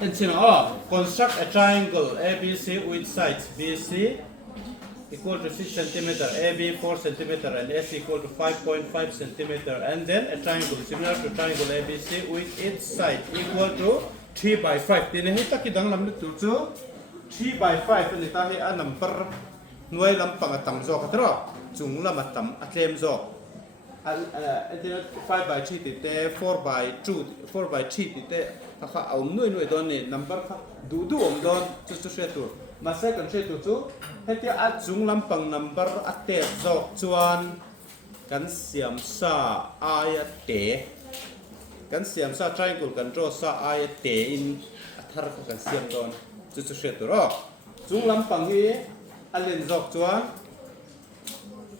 and construct a triangle ABC with sides BC equal to 6 cm, AB 4 cm, and AC equal to 5.5 cm, and then a triangle similar to triangle ABC with its side equal to 3 by 5. Then he taki dang lam tu chu 3 by 5 ni ta he a number nuai lam pang atam zo khatro chung lam atam atlem zo. 5 by 3 ti te 4 by 2 4 by 3 ti te kha aum nuai don ni number kha du om don chu she tu ma se kan she tu chu hetia a chung lampang number ate zo chuan kan siam sa aya te kan siam sa triangle kan draw sa aya te in athar kan siam don chu she tu ro chung lampang hi a len zok chuan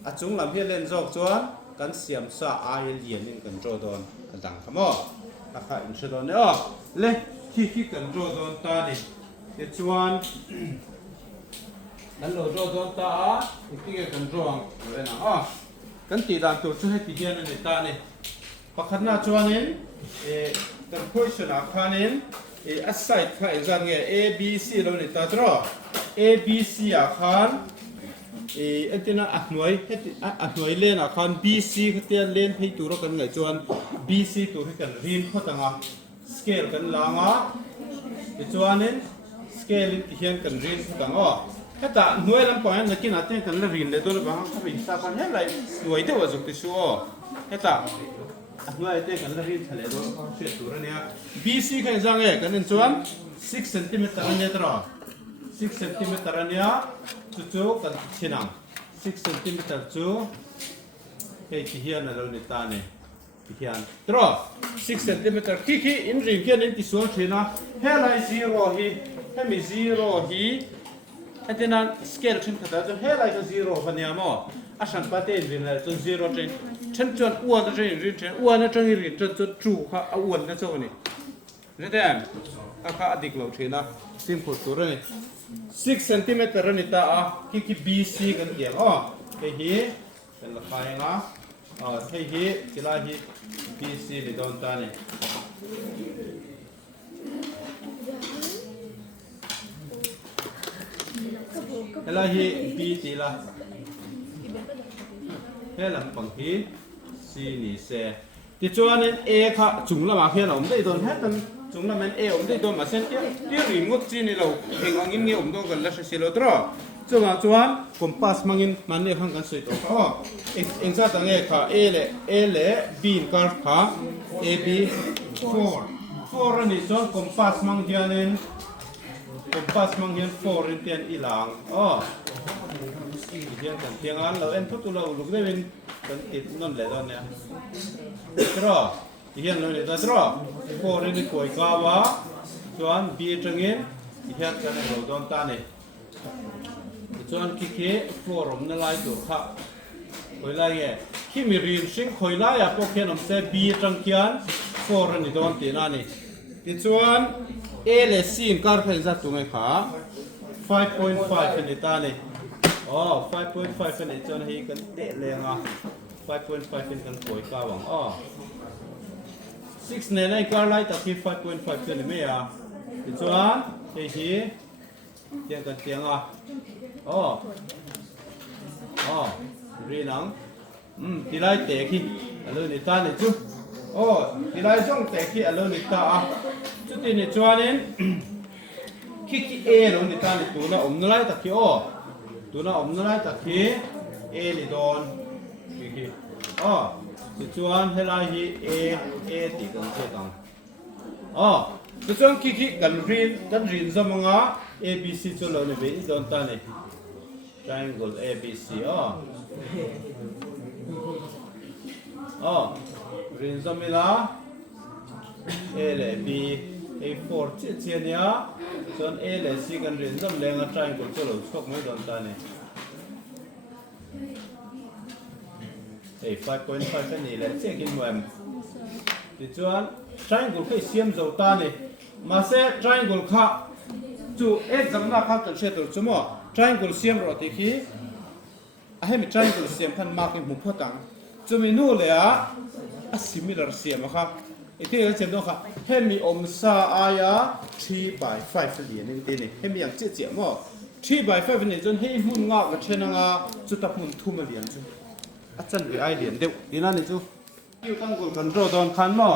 a chung lam hi len zok chuan kan siam sa aya lian in kan draw don kan dang khamo ta kha in she don ne le hi kan draw don ta ni te chuan nan lo draw don ta a ti ke kan draw le na kan ti dan tu chu he ti hian ani ta ni pakhat na chuan in kan question a khanin a side kha exam nge a b c lo ni ta draw a b c a khan atina ahnoi len a khan b c khatian len phei tu ro kan ngai chuan b c tu hi kan rin khotanga scale kan langa ti chuan in scale ti hian kan rin khotanga heta nuai lam point na kin ate kan la rin le do ba ha rin sa kan he lai nuai de wa zuk ti su heta nuai te kan la rin thale do she tu ra nia bc kan jang e kan chuan 6 cm ania tra 6 cm ania chu kan chinang 6 cm chu he ti hian na lo ni ta ne ti hian tro 6 cm ki in ring kian in ti so thina he lai 0 hi he mi 0 hi atina scale thin khata chu he lai 0 bania mo a san pa te rin la chu 0 train chen chuan uan na train rin chen uan na train rin chu chu kha a uan na chu ni re te a kha adik lo thina sim khu tu re 6 cm ni ta a ki bc kan ye ke hi kan la khai nga ke hi kila hi bc ni don ta ni hela hi b ti la hela pang hi c ni se ti chuan in a kha chung lama khian om dei don hetan chung lamen a om dei don ma sen ti ri ngot chi ni lo heng angin nge om do kan la se lo tro chunga chuan compass mangin man ne khang kan soi to eng sa tang e kha a le b in curve kha a b 4 ni chuan compass mang hianin compass mang hian 4 in tian ilang hian kan tiang an lo en phutu lo luk devin kan tit non le don ya tro hian lo ni ta tro 4 in koi ka wa chuan b tangin hian kan lo don ta ni chuan ki 4 om na lai tu kha koi lai ye ki mi rin sing khoi lai a po khen om se b tang kian 4 ni don ti na ni ti chuan a le c in kar phen za tu ngai kha 5.5 ni ta ni 5.5 ni chuan hi kan te lenga 5.5 in kan koi ka wang 6 ne nai kar lai ta ki 5.5 ni me a ti chuan he hi tiang kan tiang a ri nang ti lai te ki alo ni ta ni chu ti lai jong te ki alo ni ta a chu ti ni chuan in ki a lo ni ta ni tu na om na lai ta ki tu na om na lai ta ki a ni don ki ti chuan he lai hi a ti kan che tang tu chuan ki kan rin zamanga ABC chu lo ni be don ta ni triangle ABC rin zamila a le b a4 che nia chon a le c kan rin zam lenga triangle chu lo chok mai don ta ni 5.5 ni le che kin moem ti chuan triangle khai siam zo ta ni ma se triangle kha chu exam na kha kan she tur chumo triangle siam ro ti khi a hemi triangle siam khan marking mu photang chumi nu le a similar siam kha ที่เราเจ็บตัวค่ะให้มีอมซาอายะ3 by 5เหรียญนี่ตีนี่ให้มีอย่างเจี๊ยบมั้ง3 by 5นี่จนให้หุ่นงอกกับเชนงาจุดตับหุ่นทุ่มเหรียญจุอาจารย์ไอเหรียญเดียวดีนั่นนี่จุอยู่ตั้งกลุ่มกันโรดอนขันมั้ง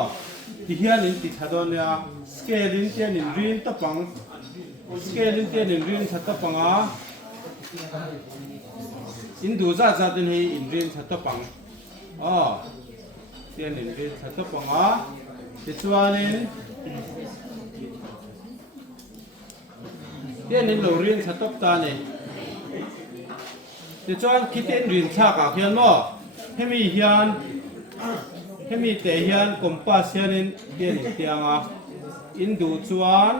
ที่เฮียนินติดทัดอนเนี่ยสเกลินเตียนินรินตะปังสเกลินเตียนินรินชัดตะปังอ่ะอินดูซาซาดินให้อินรินชัดตะปังอ๋อเตียนินรินชัดตะปังอ่ะที่ชวนนี่เตียนินโลรินชัดตะตานี่ที่ชวนคิดเตียนรินชากะเฮียนมั้งให้มีเฮียนให้มีแต่เฮียนกลมป้าเฮียนเตียนเตียงอ่ะอินดูชวน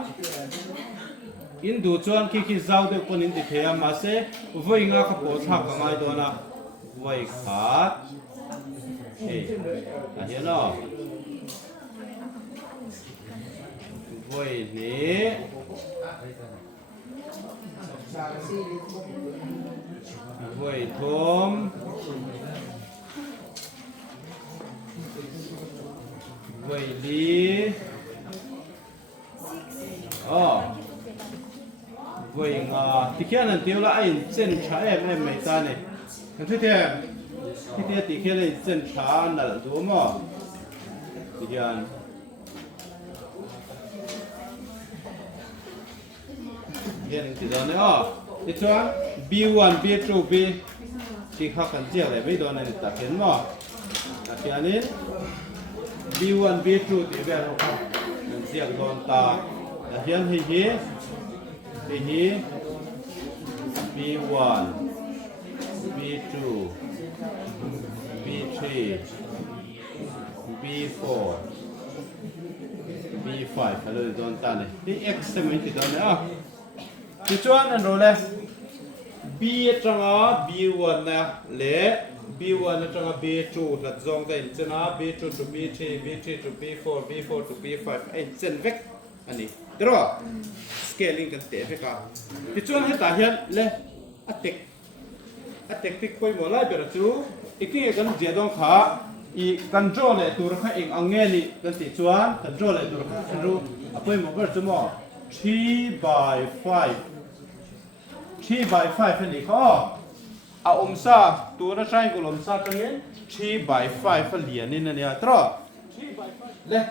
คิดเจ้าเด็กคนนี้ติดเทียมมาเสวัยงาขบชักกันไงตัวน่ะวัยขาดเฮ้ยเห็นเนาะวัยนี้วัยทมวัยดีอ๋อวัยงาที่แค่นั้นเดียวละไอ้เส้นชาไม่ตาเนี่ยทั้งที่เดียวที่แค่นั้นเส้นชานั่นแหละตัวมั้งที่แค่นั้นเห็นที่ตอนนี้อ๋อที่ชวน B1 B2 B ที่เขากันเจียอะไรไม่โดนอะไรตัดเห็นมั้งที่อันนี้ B1 B2 ที่แบบเขาเจียโดนตาเห็นที่ B1 B2 B3 B4 B5 ฮัลโหลโดนตาเนี่ยที่ X10 ที่โดนเนี่ยอ่ะที่ชวนอันรู้เลย B จังอ่ะ B1 นะเละ B1 จังอ่ะ B2 หลัดจงได้จังอ่ะ B2 to B3 B3 to B4 B4 to B5 ไอ้เส้นเวกอันนี้เดี๋ยว scaling กันเตะไปกันที่ชวนให้ตาเห็นเลยอัดเด็กที่คุยหมดเลยเปล่าจูอีกที่กันเจียดองขาอีกันโจเลยตัวข้าเองอังเงนี่กันติดชวนกันโจเลยตัวข้ารู้อ่ะคุยหมดเปล่าจูมั้ง3 by 5นี่เขาเอาอมซาตัวนั้นใช่กุลอมซาตรงนี้3 by 5เหรียญนี่นะเนี่ยตรอ3 by 5เลย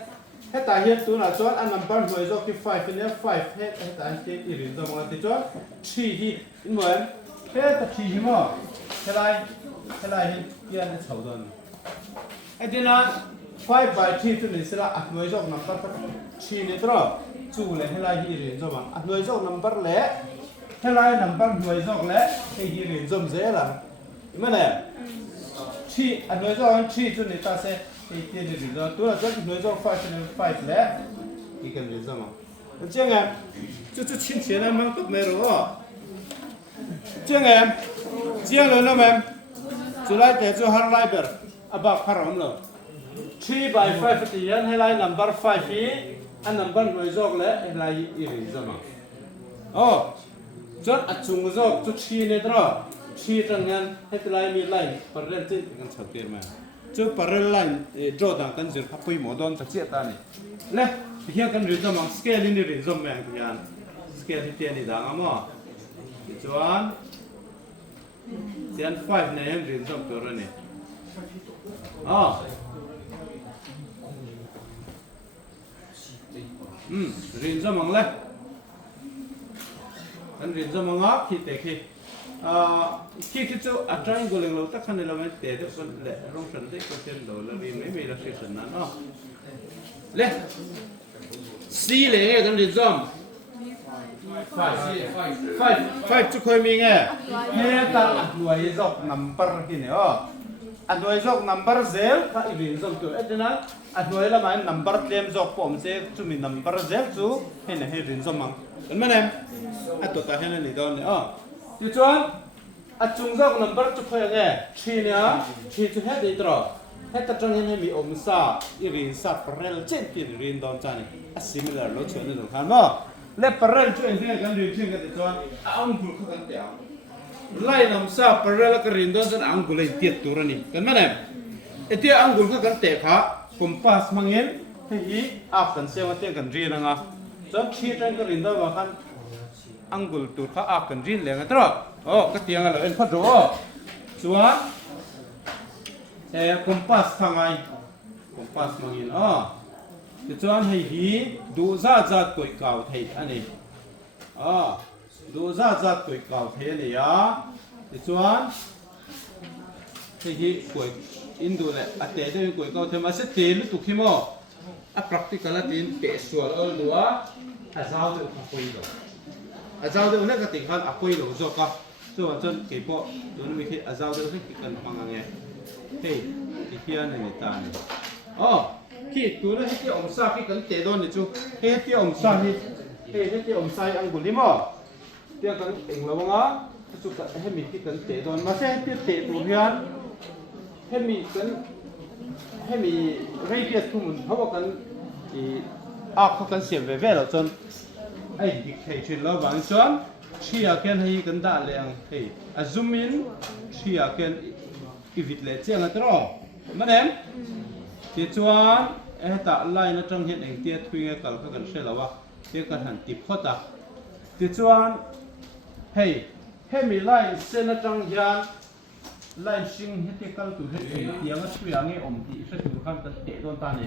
ให้ตาเห็นตัวน่ะจวนอันนัมเบอร์หน่วยจอกที่5เนี่ย5ให้ตาเห็นอีรินตัวมันติดจวน3ที่เหมือนเฮ้แต่3ที่มั้งเท่าไรเห็นเกี่ยนเฉาดอนไอ้ที่นั้น5 by 3ตัวนี้สิละอันหน่วยจอกนัมเบอร์3นี่ตรอจู่เลยให้ไรอีรินตัวมันอันหน่วยจอกนัมเบอร์เละให้ไรนัมเบอร์หน่วยจอกเละให้อีรินตัวมันเสียละมันเนี่ย3อันหน่วยจอก3ตัวนี้ตาเสไอ้เตี้ยดีจ้ะตัวนั้นจะหน่วยจอก5แล้วอีกอันเดียวจ้ะมั้ง这样就亲戚那么都没有这样这样了没就来带着还来边啊把看完了3 by 5ที่ยันให้ไล่ number 5ที่อัน number หน่วยจอกแล้วให้ไล่อีกจ้ะมั้งอ๋อจนอัดจุงจอกจุ3เนี่ยตรอ3จังงั้นให้ไล่มีไล่ปะเรนจิกันชัดเจนมั้ยจุปะเรนไล่โจดังกันจุขับไปหมดอนตะเจียตานี่เลยเฮียกันเรื่องมังสเกลนี่เรื่องแม่งยันสเกลที่เตียนนี่ดังอ่ะมั้งจวนเตียน5เนี่ยเรื่องตัวนี้อ๋อเรื่องมังเลยกันเรื่องมังอ่ะคิดแต่คิดจู่อัตราอิงโกเลงเราตั้งคันเราไม่เตะทุกคนเลยลงสันติคนเต็มโดนแล้วเรียนไม่มีรักษานั่นอ๋อเลยสีเลยกันดิจอม5จุดค่อยมีไงเฮ้ยตั้งหน่วยจอกนัมเบอร์ที่เนี่ยอ๋ออันหน่วยจอกนัมเบอร์เซลถ้าอีเวนต์จอมตัวเอ็ดนั้นอันหน่วยละมันนัมเบอร์เต็มจอกผมเซลจู่มีนัมเบอร์เซลจู่เห็นเรื่องจอมมั้งเห็นไหมเนี่ยอันตัวตาเห็นนี่ตอนนี้อ๋อดิจวนอันจุงจอกนัมเบอร์จุดค่อยไงชีเนี่ยชีจุดเฮ็ดได้ตรอให้ตัดตรงนี้มีองศาอีรินสับเรลเจนกินรินดอนจานี่ similar รถชนนี่ตรงข้ามมั้งเล็บเรลช่วยเนี่ยกันรินช่วยกันติดตัวอังกุลเขากันเตียวไล่น้ำซาเรลกับรินดอนจนอังกุลเลยเตียตัวนี่กันมั้ยเนี่ยไอ้เตียอังกุลเขากันเตะขาคุมพาสมังเงิน hi ap kan se ma te kan ri na nga chon chi tang kan rin da wa kan angul tu kha ap kan rin le nga tro ka tiang lo en pha ro chuwa compass thangai compass mangin ti chuan hei hi du za koi kaw thei ani du za koi kaw thei ani ya ti chuan hei hi koi indu le ate de koi kaw thei ma se te lu tu khimo a practical atin te sual ol duwa a zau de ka koi lo a zau de na ka ti khan a koi lo zo ka chuan chon ke po tu mi khi a zau de ki kan mangange hei ti hian ani ta ni khi tu na heti om sa ki kan te don ni chu heti om sa hi heti om sai ang guli mo tia kan eng lo nga chu ka hemi ki kan te don ma se heti te tu hian hemi rei pia tu mun hawa kan I a kho kan siam ve ve lo chon ai dik thei chin lo bang chon chia ken hi kan da le ang hei a zoom in chia ken I vit le chang atro manem ti chuan ta line atang hian eng tia thui nge kal kha kan shelawa te kan han tip khota ti chuan hei hemi line sen atang hian line sing heti kal tu he tiang a thui ange om ti sa tu khan kan te don ta ne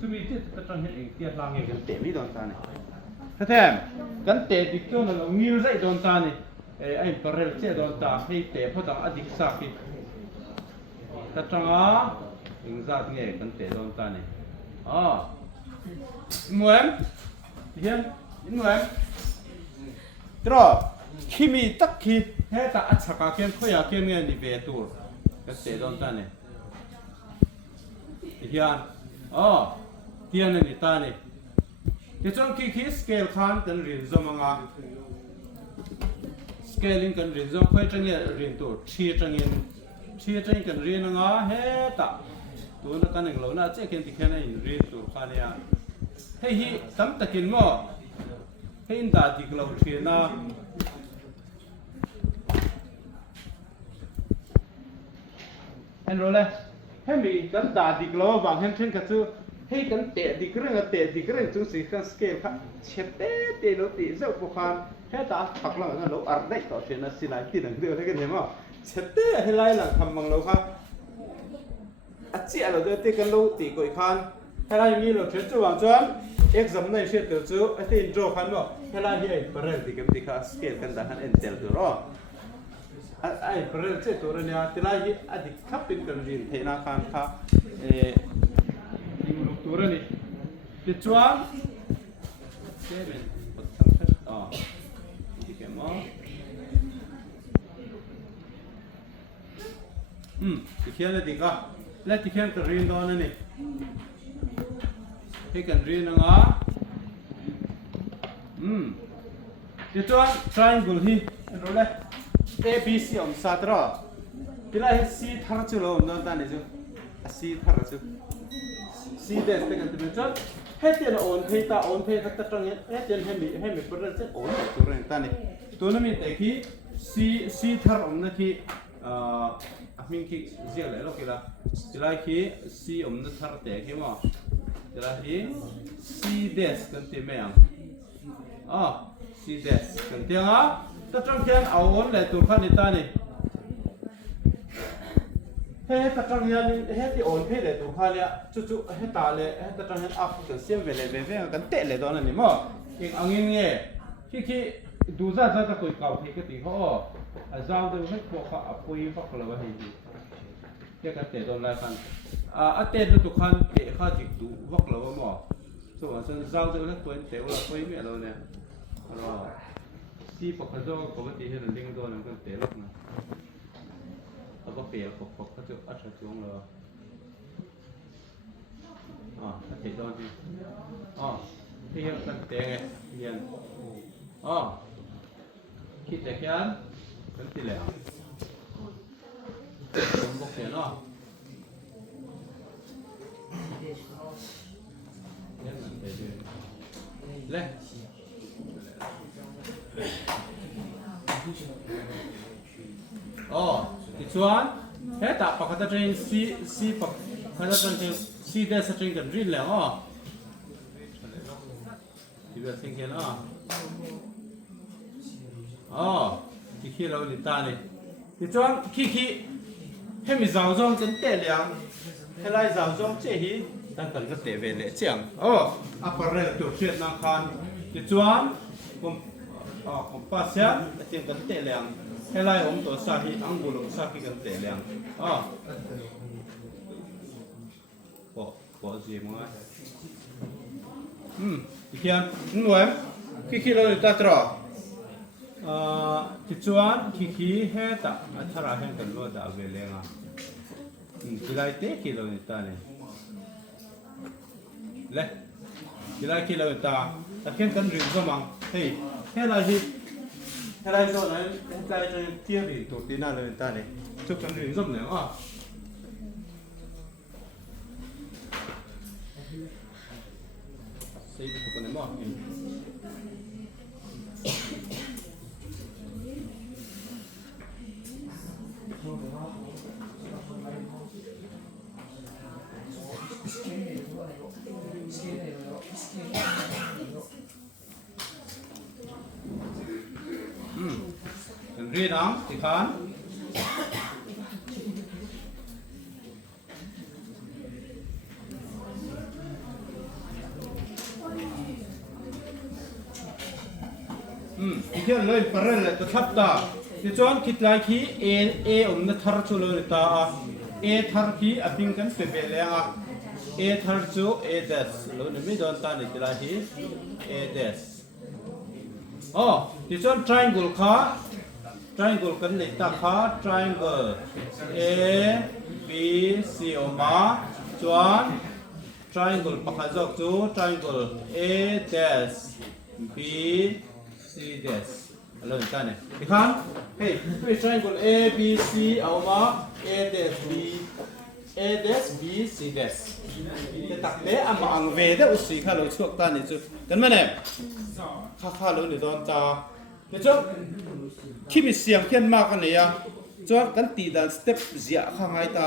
chumi ti atang hian eng tia lang nge kan te mi don ta ne thathem kan te dik to na lo ngil zai don ta ne ai parel che don ta hei te photang adik sa ki ta changa ing zat nge kan te don ta ne muem hian in muem tro khimi tak khi he ta achaka ken khoya ken nge ni ve tur kan te don ta ne hian tian ni ta ne ti chong ki scale khan kan rin zomanga scaling kan rin zom khoi chang ye rin tur thi chang kan rin nga he ta tu na kan eng lo na che ken ti khen in rin tur khan ya hei hi tam takin mo hei in da dik lo thi na en role hemi kan da dik lo bang hen thin ka chu hei kan te dik reng chu si kan scale kha chete te lo ti zo po khan he ta thak la na lo ar dai to chen na silai ti dang de ke ne ma chete he lai lang tham mang lo kha a chi a lo de te kan lo ti koi khan he lai mi lo chen chu wang chuan exam nei she te chu a tin draw khan no he lai hi parel ti kem ti kha scale kan da han en tel tu ro ai parel che to ria ti lai hi a dik khapin kan rin the na khan kha turani ti chuan seven dikemo ti khian la dika la ti khian ka rin don ani he kan rin nga ti chuan triangle hi role abc om satra tila he c thar chu lo non ta ni chu c thar chu C des te kan tu chon hetian on phei ta tang hetian hemi per che on tu ren ta ni tu na mi te khi c thar om na khi a min ki zia le lo ki la tilai khi c om na thar te khi mo tilai hi c des kan ti me ang c des kan ti nga ta tang kian a on le tu khan ni ta ni he ta tang hian he ti on phe le tu kha le chu he ta le he ta tang hian ap kan siam ve kan te le don ani mo king angin nge khi du za ta koi kaw thi ka ti ho a zaw de he ko kha apui fa ko la ba he ji ke ka te don la kan a te du khan te kha dik du wak la ba mo so wa san zaw de he ko te la koi me lo ne si pa kha zo ko ba ti he ding don kan te lok naก็เปลี่ยนปกก็จะอัดช่วงเลยเห็นตอนที่ที่ยังกันเตะไงเรียนคิดแต่แค่กันที่แล้วผมบอกเสียเนาะเล่ติดชวนเฮ้ยแต่ปกติจะเป็นซีปกติจะเป็นซีเดสจะเป็นกันรินแล้ว ที่แบบเสียงเขียนขี้เราลิตาเนี่ยที่จวนขี้ให้มีสาวจงจนเตะเลียงให้ไล่สาวจงเจ๊ฮีตั้งกันก็เตะเวลเจียงอัปเปอร์เรลตัวเชียนนังคันที่จวนผมปัสเซียเจียงกันเตะเลียงให้ไล่ผมตัวซาฮีอังบุลงซาฮีกันเตะเลียงพอจีมั้งอีกอย่างนึกว่าขี้เราลิตาตรอที่จวนขี้เฮต้าอัชราเฮกันโลดาเวลงที่ไรเตะขี้เราลิตาเนี่ยเล่ที่ไรขี้เราลิตาแต่แค่กันริมก็มังเฮ้ยแค่ไรที่แค่ไรโซนนั้นเป็นใจจะเที่ยวดิตัวดีน่าเราลิตาเนี่ยจุกกันริมก็เหมือนใส่ไปทุกคนในหม้อเรียนน้ำที่ขานอีกอย่างเลยประเด็นเลยตัวทับตาที่จวนคิดไล่ขี้เอนัทธรจุเลยตาทาร์ขี้อภิงกันเปเปเลยทาร์จูเดสแล้วนี่ไม่โดนตาในที่ไล่ขี้เดสที่จวน triangle ค่ะ triangle กันเลยตาค่ะ triangle A B C ออกมาจวน triangle ปากกาจอกจู triangle A dash B C dash อะไรนี่ตาเนี่ยอีกครั้งเฮ้ยเป็น triangle A B C เอามา A dash B C dash แต่ตักเตะอันมาอังเวเดอุสิข้าเราช่วยตาเนี่ยจุกันไหมเนี่ยข้าเราเนี่ยโดนตาเนี่ยจุคิดมีเสียงเขียนมากกันเนี่ยจวนกันตีดันสเต็ปเสียข้างไงตา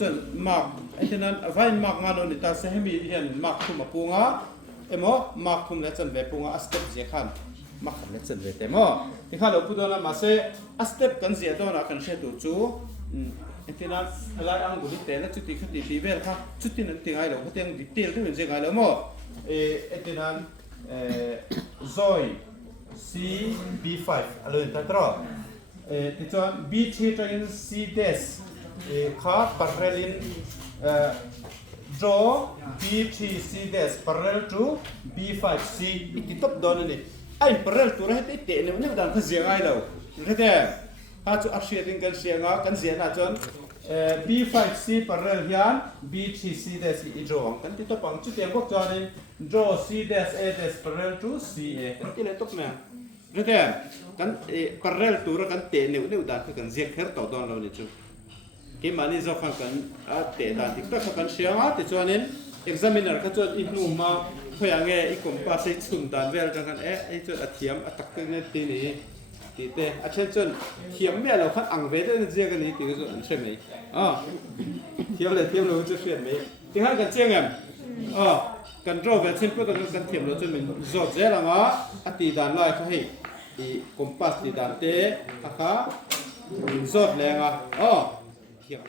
จนมากไอ้ที่นั้นไว้มากงานเราเนี่ยตาเสียให้มีเห็นมากทุ่มมาปูงะมากทุ่มแล้วจนเวปูงะสเต็ปเสียขันมากขันแล้วจนเวเต็มที่ข้าเราพูดตอนนั้นมาเสียสเต็ปกันเสียตอนนั้นกันเสียตัวจูไอ้ที่นั้นอะไรอังกุลิเตแล้วจุดที่ขัดตีเวลค่ะจุดที่นั้นที่ไงเราเขาเตียงดีเทลที่เป็นเสียไงเราไอ้ที่นั้นzoi C B5 อะไรนั่นตรอที่จวน B ที่จะยิน C des ข้า parallel draw B ที่ C des parallel to B5 C อีกที่ตับโดนนี่ไอ้ parallelตัวนั้นที่เตะเนี่ยมันดังขึ้นเสียงไงเราเรื่องเดียวถ้าจะอักเสบกันเสียงกันเสียงนะจวนB5C parallel ยัน B3 C des อี draw กันที่ตับปังจุดเดียวก็จวนนี่ draw C des A des parallel to C A กันที่เลยตับเนี่ยเรื่องเดียวกันparallel ตัวนั้นกันเตะเนี่ยดังขึ้นกันเสียงแค่ต่อดอนเราเนี่ยจูกี่มันนี่จะฟังกันเตะดังที่ตักกันเสียงที่จวนนี่ examiner ก็จวนอีกนุ่มมาพยายามอีกคนภาษาสุ่มดันเวลจังกันไอ้จวนอัดเทียมอัดตักกันเนี่ยตีนี่ตีเตะอาเช่นจนเทียมเวลเราขันอังเวลเนี่ยเจียกันนี่ตีก็จนใช่ไหมเทียมเราจะเสียไหมที่ห้างกันเจียงกันรอเวลเช่นพวกกันเทียมเราจะเป็นจอดเจแล้วมาอัดตีดันไล่เขาให้อีคอมปัสตีดันเตะนะคะจอดแรงเทียม